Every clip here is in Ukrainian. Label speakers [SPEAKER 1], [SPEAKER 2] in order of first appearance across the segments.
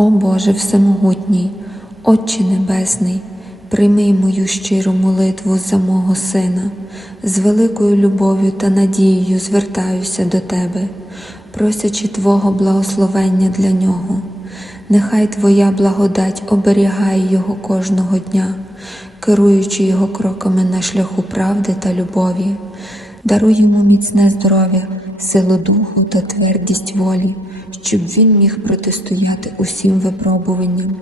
[SPEAKER 1] О Боже Всемогутній, Отче Небесний, прийми мою щиру молитву за мого сина, з великою любов'ю та надією звертаюся до Тебе, просячи Твого благословення для нього. Нехай Твоя благодать оберігає його кожного дня, керуючи його кроками на шляху правди та любові. Даруй йому міцне здоров'я, силу духу та твердість волі, щоб він міг протистояти усім випробуванням.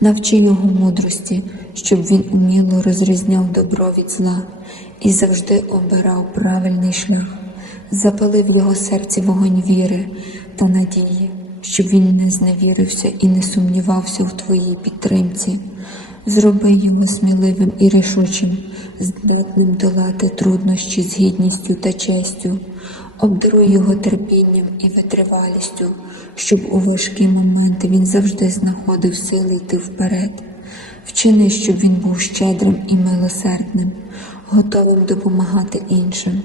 [SPEAKER 1] Навчи його мудрості, щоб він уміло розрізняв добро від зла і завжди обирав правильний шлях, запали в його серці вогонь віри та надії, щоб він не зневірився і не сумнівався в твоїй підтримці. Зроби його сміливим і рішучим, здатним долати труднощі з гідністю та честю, обдаруй його терпінням і витривалістю, щоб у важкі моменти він завжди знаходив сили йти вперед. Вчини, щоб він був щедрим і милосердним, готовим допомагати іншим.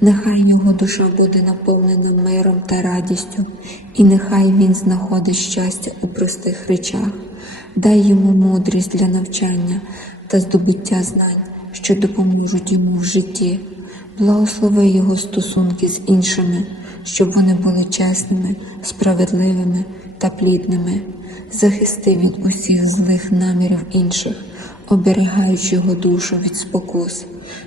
[SPEAKER 1] Нехай його душа буде наповнена миром та радістю, і нехай він знаходить щастя у простих речах. Дай йому мудрість для навчання та здобуття знань, що допоможуть йому в житті. Благослови його стосунки з іншими, щоб вони були чесними, справедливими та плідними. Захисти від усіх злих намірів інших, оберігаючи його душу від спокус.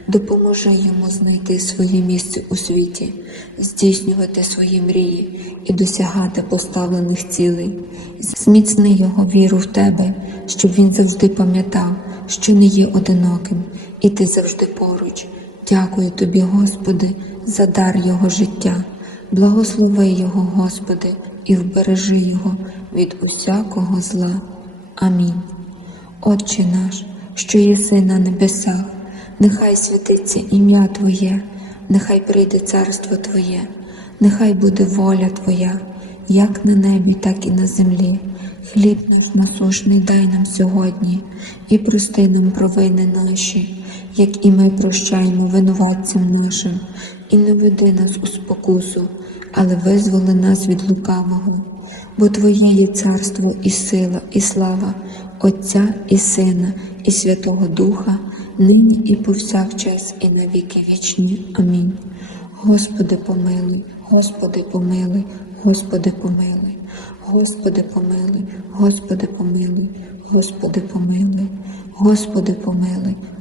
[SPEAKER 1] Допоможи йому знайти своє місце у світі, здійснювати свої мрії і досягати поставлених цілей. Зміцни його віру в тебе, щоб він завжди пам'ятав, що не є одиноким, і ти завжди поруч. Дякую тобі, Господи, за дар Його життя. Благослови Його, Господи, і вбережи Його від усякого зла. Амінь. Отче наш, що єси на небесах, нехай святиться ім'я Твоє, нехай прийде царство Твоє, нехай буде воля Твоя, як на небі, так і на землі. Хліб насушний дай нам сьогодні, і прости нам провини наші, як і ми прощаємо винуватцям нашим, і не веди нас у спокусу, але визволи нас від лукавого. Бо Твоє є царство і сила, і слава Отця і Сина, і Святого Духа, нині і повсякчас, і на віки вічні. Амінь. Господи помилуй, Господи помилуй, Господи помилуй, Господи помилуй, Господи помилуй, Господи помилуй, Господи помилуй,